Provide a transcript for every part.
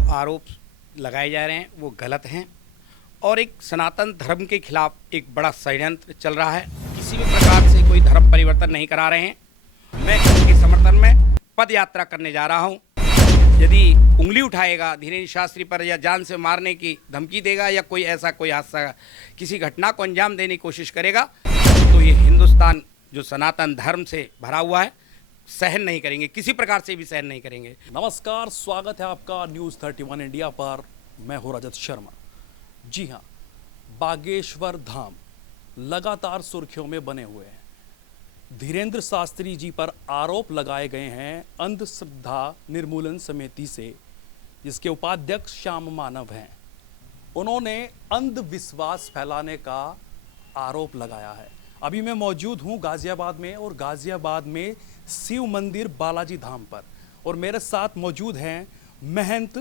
जो आरोप लगाए जा रहे हैं वो गलत हैं और एक सनातन धर्म के खिलाफ एक बड़ा षड्यंत्र चल रहा है। किसी भी प्रकार से कोई धर्म परिवर्तन नहीं करा रहे हैं। मैं इनके समर्थन में पद यात्रा करने जा रहा हूं। यदि उंगली उठाएगा धीरेन्द्र शास्त्री पर या जान से मारने की धमकी देगा या कोई ऐसा कोई हादसा किसी घटना को अंजाम देने की कोशिश करेगा तो ये हिंदुस्तान जो सनातन धर्म से भरा हुआ है सहन नहीं करेंगे, किसी प्रकार से भी सहन नहीं करेंगे। नमस्कार, स्वागत है आपका न्यूज़ 31 इंडिया पर। मैं हूं रजत शर्मा। जी हां, बागेश्वर धाम लगातार सुर्खियों में बने हुए हैं। धीरेन्द्र शास्त्री जी पर आरोप लगाए गए हैं अंधश्रद्धा निर्मूलन समिति से, जिसके उपाध्यक्ष श्याम मानव हैं। उन्होंने अंधविश्वास फैलाने का आरोप लगाया है। अभी मैं मौजूद हूं गाजियाबाद में, और गाजियाबाद में शिव मंदिर बालाजी धाम पर, और मेरे साथ मौजूद हैं महंत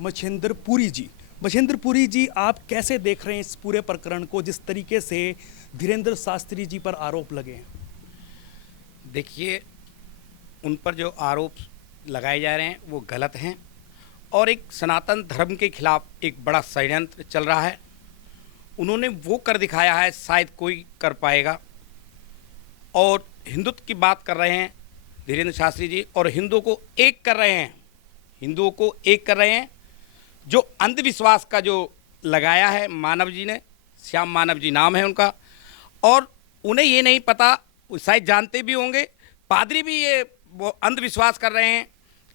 मच्छिंद्र पुरी जी। मच्छिंद्र पुरी जी, आप कैसे देख रहे हैं इस पूरे प्रकरण को, जिस तरीके से धीरेन्द्र शास्त्री जी पर आरोप लगे हैं? देखिए, उन पर जो आरोप लगाए जा रहे हैं वो गलत हैं और एक सनातन धर्म के खिलाफ एक बड़ा षड्यंत्र चल रहा है। उन्होंने वो कर दिखाया है, शायद कोई कर पाएगा। और हिंदुत्व की बात कर रहे हैं धीरेन्द्र शास्त्री जी, और हिंदुओं को एक कर रहे हैं, हिंदुओं को एक कर रहे हैं। जो अंधविश्वास का जो लगाया है मानव जी ने, श्याम मानव जी नाम है उनका, और उन्हें ये नहीं पता, शायद जानते भी होंगे, पादरी भी ये वो अंधविश्वास कर रहे हैं,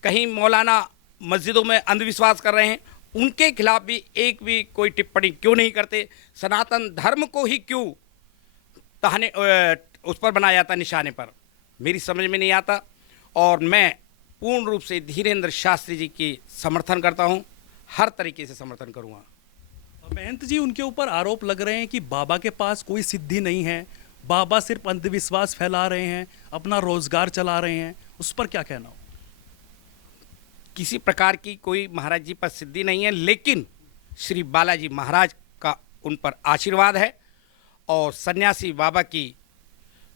कहीं मौलाना मस्जिदों में अंधविश्वास कर रहे हैं। उनके खिलाफ भी एक भी कोई टिप्पणी क्यों नहीं करते? सनातन धर्म को ही क्यों तहने उस पर बनाया जाता निशाने पर, मेरी समझ में नहीं आता। और मैं पूर्ण रूप से धीरेन्द्र शास्त्री जी की समर्थन करता हूं, हर तरीके से समर्थन करूंगा। महंत जी, उनके ऊपर आरोप लग रहे हैं कि बाबा के पास कोई सिद्धि नहीं है, बाबा सिर्फ अंधविश्वास फैला रहे हैं, अपना रोजगार चला रहे हैं। उस पर क्या कहना हो? किसी प्रकार की कोई महाराज जी पर सिद्धि नहीं है, लेकिन श्री बालाजी महाराज का उन पर आशीर्वाद है और सन्यासी बाबा की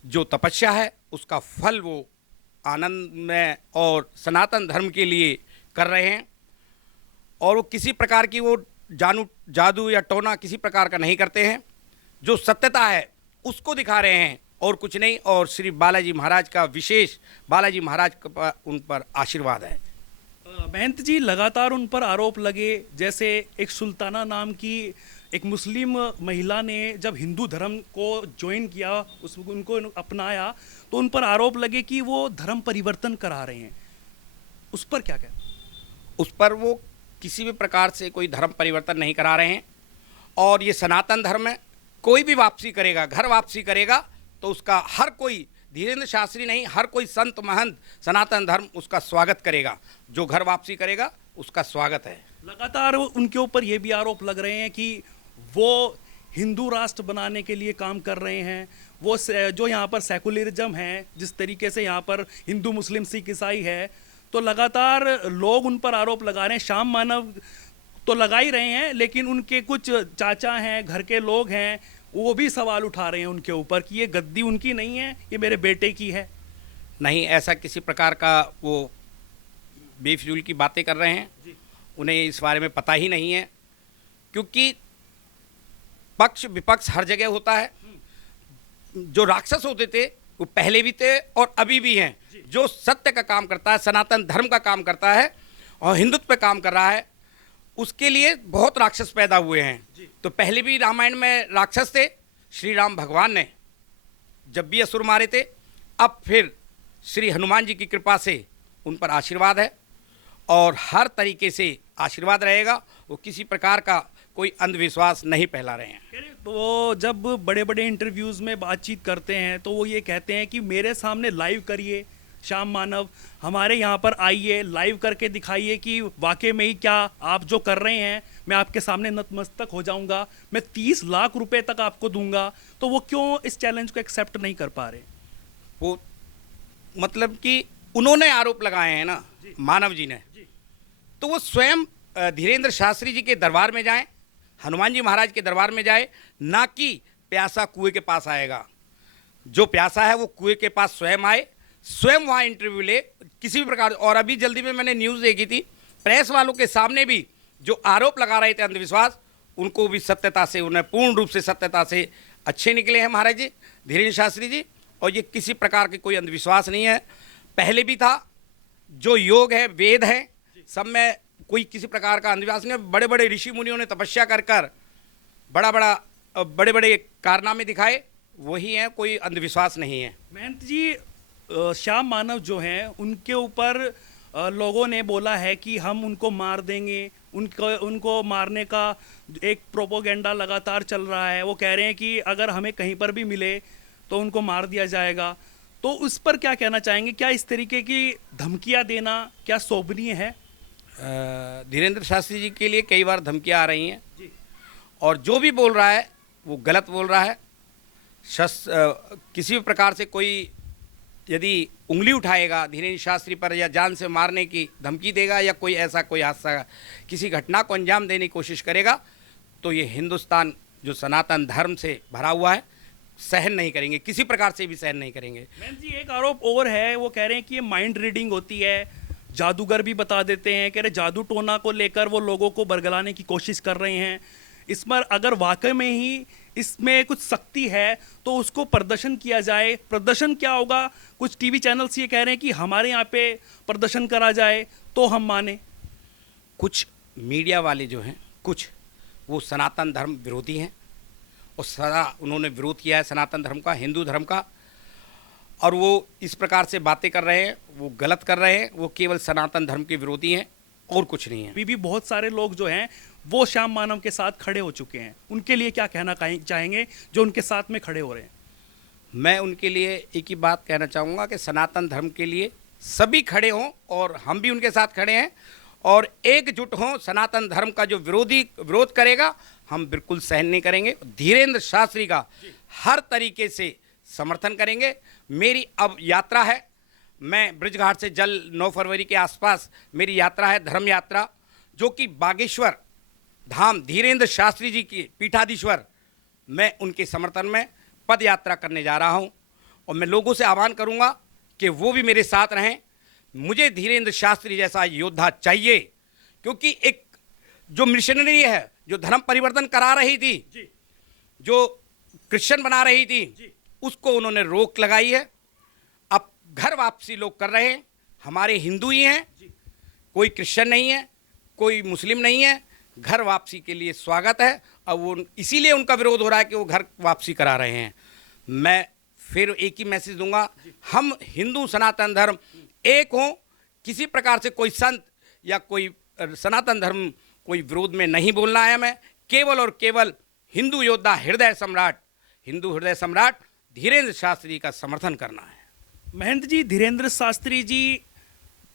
जो तपस्या है उसका फल वो आनंद में और सनातन धर्म के लिए कर रहे हैं। और वो किसी प्रकार की वो जादू या टोना किसी प्रकार का नहीं करते हैं, जो सत्यता है उसको दिखा रहे हैं और कुछ नहीं। और श्री बालाजी महाराज का विशेष, बालाजी महाराज का उन पर आशीर्वाद है। महंत जी, लगातार उन पर आरोप लगे, जैसे एक सुल्ताना नाम की एक मुस्लिम महिला ने जब हिंदू धर्म को ज्वाइन किया, उनको अपनाया, तो उन पर आरोप लगे कि वो धर्म परिवर्तन करा रहे हैं। उस पर क्या कहना? उस पर वो किसी भी प्रकार से कोई धर्म परिवर्तन नहीं करा रहे हैं और ये सनातन धर्म है। कोई भी वापसी करेगा, घर वापसी करेगा, तो उसका हर कोई, धीरेन्द्र शास्त्री नहीं, हर कोई संत महंत सनातन धर्म उसका स्वागत करेगा। जो घर वापसी करेगा उसका स्वागत है। लगातार उनके ऊपर ये भी आरोप लग रहे हैं कि वो हिंदू राष्ट्र बनाने के लिए काम कर रहे हैं। वो जो यहाँ पर सेकुलरिज्म है, जिस तरीके से यहाँ पर हिंदू मुस्लिम सिख ईसाई है, तो लगातार लोग उन पर आरोप लगा रहे हैं। श्याम मानव तो लगा ही रहे हैं, लेकिन उनके कुछ चाचा हैं, घर के लोग हैं, वो भी सवाल उठा रहे हैं उनके ऊपर कि ये गद्दी उनकी नहीं है, ये मेरे बेटे की है। नहीं, ऐसा किसी प्रकार का वो बेफिजूल की बातें कर रहे हैं। उन्हें इस बारे में पता ही नहीं है, क्योंकि पक्ष विपक्ष हर जगह होता है। जो राक्षस होते थे वो पहले भी थे और अभी भी हैं। जो सत्य का काम करता है, सनातन धर्म का काम करता है और हिंदुत्व पे काम कर रहा है, उसके लिए बहुत राक्षस पैदा हुए हैं। तो पहले भी रामायण में राक्षस थे, श्री राम भगवान ने जब भी असुर मारे थे। अब फिर श्री हनुमान जी की कृपा से उन पर आशीर्वाद है और हर तरीके से आशीर्वाद रहेगा। वो किसी प्रकार का कोई अंधविश्वास नहीं फैला रहे हैं। वो जब बड़े बड़े इंटरव्यूज़ में बातचीत करते हैं तो वो ये कहते हैं कि मेरे सामने लाइव करिए, श्याम मानव हमारे यहाँ पर आइए, लाइव करके दिखाइए कि वाकई में ही क्या आप जो कर रहे हैं, मैं आपके सामने नतमस्तक हो जाऊंगा, मैं 30 लाख रुपए तक आपको दूंगा। तो वो क्यों इस चैलेंज को एक्सेप्ट नहीं कर पा रहे? वो मतलब कि उन्होंने आरोप लगाए हैं ना, मानव जी ने, तो वो स्वयं धीरेन्द्र शास्त्री जी के दरबार में जाएं, हनुमान जी महाराज के दरबार में जाए, ना कि प्यासा कुएं के पास आएगा। जो प्यासा है वो कुएं के पास स्वयं आए, स्वयं वहाँ इंटरव्यू ले, किसी भी प्रकार। और अभी जल्दी में मैंने न्यूज़ देखी थी, प्रेस वालों के सामने भी जो आरोप लगा रहे थे अंधविश्वास, उनको भी सत्यता से, उन्हें पूर्ण रूप से सत्यता से अच्छे निकले हैं महाराज जी, धीरेन्द्र शास्त्री जी। और ये किसी प्रकार के कोई अंधविश्वास नहीं है, पहले भी था। जो योग है, वेद है, सब में कोई किसी प्रकार का अंधविश्वास नहीं है। बड़े बड़े ऋषि मुनियों ने तपस्या कर कर बड़े बड़े कारनामे दिखाए, वही हैं, कोई अंधविश्वास नहीं है। महंत जी, श्याम मानव जो हैं उनके ऊपर लोगों ने बोला है कि हम उनको मार देंगे, उनको मारने का एक प्रोपोगेंडा लगातार चल रहा है। वो कह रहे हैं कि अगर हमें कहीं पर भी मिले तो उनको मार दिया जाएगा। तो उस पर क्या कहना चाहेंगे? क्या इस तरीके की धमकियां देना क्या शोभनीय है? धीरेन्द्र शास्त्री जी के लिए कई बार धमकियां आ रही हैं जी। और जो भी बोल रहा है वो गलत बोल रहा है। किसी भी प्रकार से कोई यदि उंगली उठाएगा धीरेन्द्र शास्त्री पर या जान से मारने की धमकी देगा या कोई ऐसा कोई हादसा, किसी घटना को अंजाम देने की कोशिश करेगा, तो ये हिंदुस्तान जो सनातन धर्म से भरा हुआ है, सहन नहीं करेंगे, किसी प्रकार से भी सहन नहीं करेंगे। मैम जी, एक आरोप और है, वो कह रहे हैं कि ये माइंड रीडिंग होती है, जादूगर भी बता देते हैं। कह रहे जादू टोना को लेकर वो लोगों को बरगलाने की कोशिश कर रहे हैं। इस पर अगर वाकई में ही इसमें कुछ शक्ति है तो उसको प्रदर्शन किया जाए। प्रदर्शन क्या होगा? कुछ टीवी चैनल्स ये कह रहे हैं कि हमारे यहाँ पे प्रदर्शन करा जाए तो हम माने। कुछ मीडिया वाले जो हैं, कुछ वो सनातन धर्म विरोधी हैं और सदा उन्होंने विरोध किया है सनातन धर्म का, हिंदू धर्म का, और वो इस प्रकार से बातें कर रहे हैं, वो गलत कर रहे हैं। वो केवल सनातन धर्म के विरोधी हैं और कुछ नहीं है। अभी भी बहुत सारे लोग जो हैं वो श्याम मानव के साथ खड़े हो चुके हैं, उनके लिए क्या कहना चाहेंगे जो उनके साथ में खड़े हो रहे हैं? मैं उनके लिए एक ही बात कहना चाहूँगा कि सनातन धर्म के लिए सभी खड़े हों और हम भी उनके साथ खड़े हैं और एकजुट हों। सनातन धर्म का जो विरोध करेगा हम बिल्कुल सहन नहीं करेंगे। धीरेन्द्र शास्त्री का हर तरीके से समर्थन करेंगे। मेरी अब यात्रा है, मैं ब्रिजघाट से जल 9 फरवरी के आसपास मेरी यात्रा है, धर्म यात्रा, जो कि बागेश्वर धाम धीरेन्द्र शास्त्री जी की पीठाधीश्वर, मैं उनके समर्थन में पद यात्रा करने जा रहा हूं और मैं लोगों से आह्वान करूंगा कि वो भी मेरे साथ रहें। मुझे धीरेन्द्र शास्त्री जैसा योद्धा चाहिए, क्योंकि एक जो मिशनरी है, जो धर्म परिवर्तन करा रही थी, जो क्रिश्चियन बना रही थी, उसको उन्होंने रोक लगाई है। अब घर वापसी लोग कर रहे हैं। हमारे हिंदू ही हैं, कोई क्रिश्चियन नहीं है, कोई मुस्लिम नहीं है। घर वापसी के लिए स्वागत है और वो इसीलिए उनका विरोध हो रहा है कि वो घर वापसी करा रहे हैं। मैं फिर एक ही मैसेज दूंगा, हम हिंदू सनातन धर्म एक हों। किसी प्रकार से कोई संत या कोई सनातन धर्म कोई विरोध में नहीं बोलना है। मैं केवल और केवल हिंदू योद्धा, हिंदू हृदय सम्राट धीरेन्द्र शास्त्री का समर्थन करना है। महंत जी, धीरेन्द्र शास्त्री जी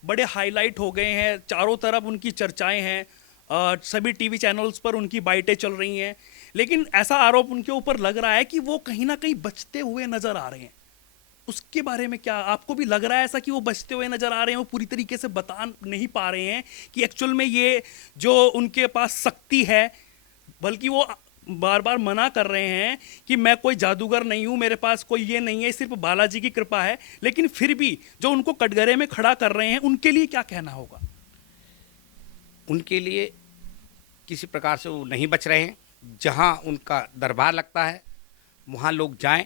बड़े हाईलाइट हो गए हैं, चारों तरफ उनकी चर्चाएं हैं, सभी टीवी चैनल्स पर उनकी बाइटें चल रही हैं, लेकिन ऐसा आरोप उनके ऊपर लग रहा है कि वो कहीं ना कहीं बचते हुए नजर आ रहे हैं। उसके बारे में क्या आपको भी लग रहा है ऐसा कि वो बचते हुए नजर आ रहे हैं? वो पूरी तरीके से बता नहीं पा रहे हैं कि एक्चुअल में ये जो उनके पास शक्ति है, बल्कि वो बार बार मना कर रहे हैं कि मैं कोई जादूगर नहीं हूं, मेरे पास कोई ये नहीं है, सिर्फ बालाजी की कृपा है। लेकिन फिर भी जो उनको कटघरे में खड़ा कर रहे हैं, उनके लिए क्या कहना होगा? उनके लिए किसी प्रकार से वो नहीं बच रहे हैं। जहां उनका दरबार लगता है वहां लोग जाएं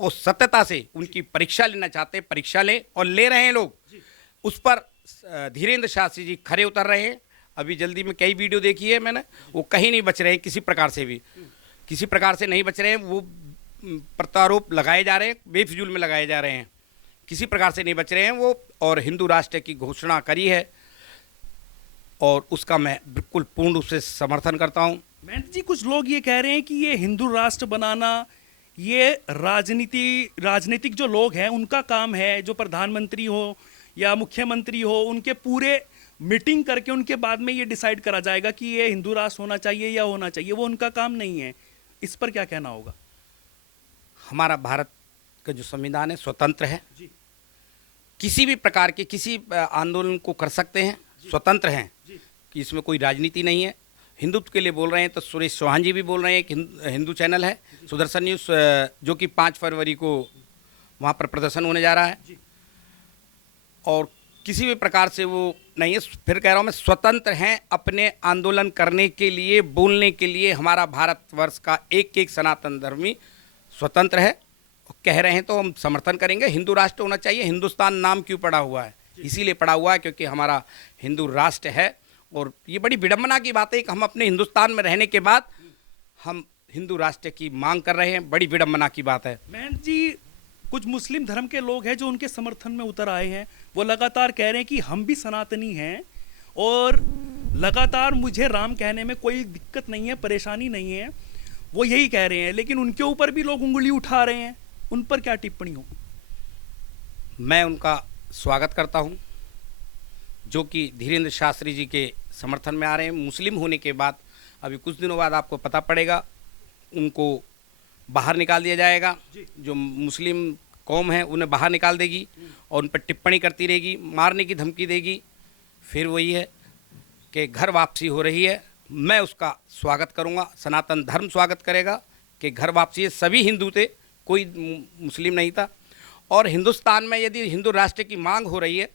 और सत्यता से उनकी परीक्षा लेना चाहते हैं, परीक्षा लें, और ले रहे हैं लोग। उस पर धीरेन्द्र शास्त्री जी खरे उतर रहे हैं। अभी जल्दी में कई वीडियो देखी है मैंने, वो कहीं नहीं बच रहे हैं, किसी प्रकार से भी, किसी प्रकार से नहीं बच रहे हैं। वो प्रत्यारोप लगाए जा रहे हैं, बेफिजूल में लगाए जा रहे हैं, किसी प्रकार से नहीं बच रहे हैं वो। और हिंदू राष्ट्र की घोषणा करी है और उसका मैं बिल्कुल पूर्ण रूप से समर्थन करता हूं। महंत जी, कुछ लोग ये कह रहे हैं कि ये हिंदू राष्ट्र बनाना ये राजनीतिक जो लोग हैं उनका काम है, जो प्रधानमंत्री हो या मुख्यमंत्री हो, उनके पूरे मीटिंग करके उनके बाद में ये डिसाइड करा जाएगा कि ये हिंदू राष्ट्र होना चाहिए या होना चाहिए, वो उनका काम नहीं है। इस पर क्या कहना होगा? हमारा भारत का जो संविधान है स्वतंत्र है, जी। किसी भी प्रकार के किसी आंदोलन को कर सकते हैं, स्वतंत्र हैं, कि इसमें कोई राजनीति नहीं है। हिंदुत्व के लिए बोल रहे हैं तो सुरेश चौहान जी भी बोल रहे हैं, एक हिंदू चैनल है सुदर्शन न्यूज़, जो कि 5 फरवरी को वहाँ पर प्रदर्शन होने जा रहा है, और किसी भी प्रकार से वो नहीं है, फिर कह रहा हूँ मैं, स्वतंत्र हैं अपने आंदोलन करने के लिए, बोलने के लिए। हमारा भारतवर्ष का एक एक सनातन धर्मी स्वतंत्र है। कह रहे हैं तो हम समर्थन करेंगे। हिंदू राष्ट्र होना चाहिए। हिंदुस्तान नाम क्यों पड़ा हुआ है? इसीलिए पड़ा हुआ है क्योंकि हमारा हिंदू राष्ट्र है। और ये बड़ी विडंबना की बात है कि हम अपने हिंदुस्तान में रहने के बाद हम हिंदू राष्ट्र की मांग कर रहे हैं। बड़ी विडंबना की बात है। महंत जी, कुछ मुस्लिम धर्म के लोग हैं जो उनके समर्थन में उतर आए हैं। वो लगातार कह रहे हैं कि हम भी सनातनी हैं और लगातार मुझे राम कहने में कोई दिक्कत नहीं है, परेशानी नहीं है। वो यही कह रहे हैं, लेकिन उनके ऊपर भी लोग उंगली उठा रहे हैं। उन पर क्या टिप्पणी हो? मैं उनका स्वागत करता हूं, जो कि धीरेन्द्र शास्त्री जी के समर्थन में आ रहे हैं। मुस्लिम होने के बाद अभी कुछ दिनों बाद आपको पता पड़ेगा, उनको बाहर निकाल दिया जाएगा। जो मुस्लिम कौम है उन्हें बाहर निकाल देगी और उन पर टिप्पणी करती रहेगी, मारने की धमकी देगी। फिर वही है कि घर वापसी हो रही है। मैं उसका स्वागत करूंगा, सनातन धर्म स्वागत करेगा कि घर वापसी है। सभी हिंदू थे, कोई मुस्लिम नहीं था। और हिंदुस्तान में यदि हिंदू राष्ट्र की मांग हो रही है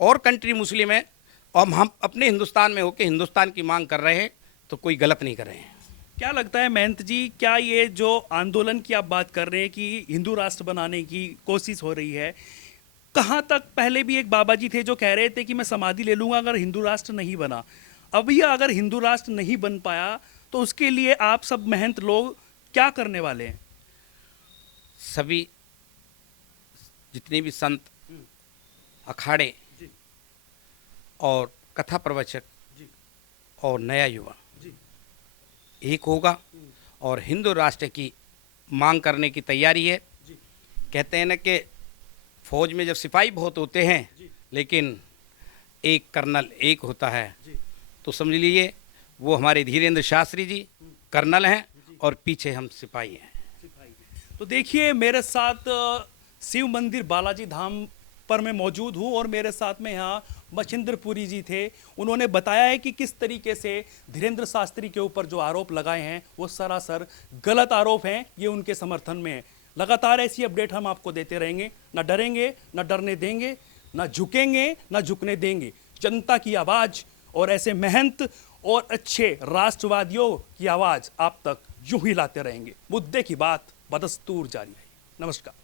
और कंट्री मुस्लिम है और हम अपने हिंदुस्तान में होकर हिंदुस्तान की मांग कर रहे हैं, तो कोई गलत नहीं कर रहे हैं। क्या लगता है महंत जी, क्या ये जो आंदोलन की आप बात कर रहे हैं कि हिंदू राष्ट्र बनाने की कोशिश हो रही है, कहाँ तक? पहले भी एक बाबा जी थे जो कह रहे थे कि मैं समाधि ले लूँगा अगर हिंदू राष्ट्र नहीं बना। अब ये अगर हिंदू राष्ट्र नहीं बन पाया तो उसके लिए आप सब महंत लोग क्या करने वाले हैं? सभी जितने भी संत, अखाड़े और कथा प्रवचक और नया युवा एक होगा और हिंदू राष्ट्र की मांग करने की तैयारी है। कहते हैं ना कि फौज में जब सिपाही बहुत होते हैं लेकिन एक कर्नल एक होता है, तो समझ लीजिए वो हमारे धीरेन्द्र शास्त्री जी कर्नल हैं और पीछे हम सिपाही हैं। तो देखिए, मेरे साथ शिव मंदिर बालाजी धाम पर मैं मौजूद हूँ और मेरे साथ में यहाँ मच्छिंद्रपुरी जी थे। उन्होंने बताया है कि किस तरीके से धीरेन्द्र शास्त्री के ऊपर जो आरोप लगाए हैं वो सरासर गलत आरोप हैं। ये उनके समर्थन में है। लगातार ऐसी अपडेट हम आपको देते रहेंगे। ना डरेंगे, ना डरने देंगे, ना झुकेंगे, ना झुकने देंगे। जनता की आवाज़ और ऐसे महंत और अच्छे राष्ट्रवादियों की आवाज़ आप तक यूं ही लाते रहेंगे। मुद्दे की बात बदस्तूर जारी है। नमस्कार।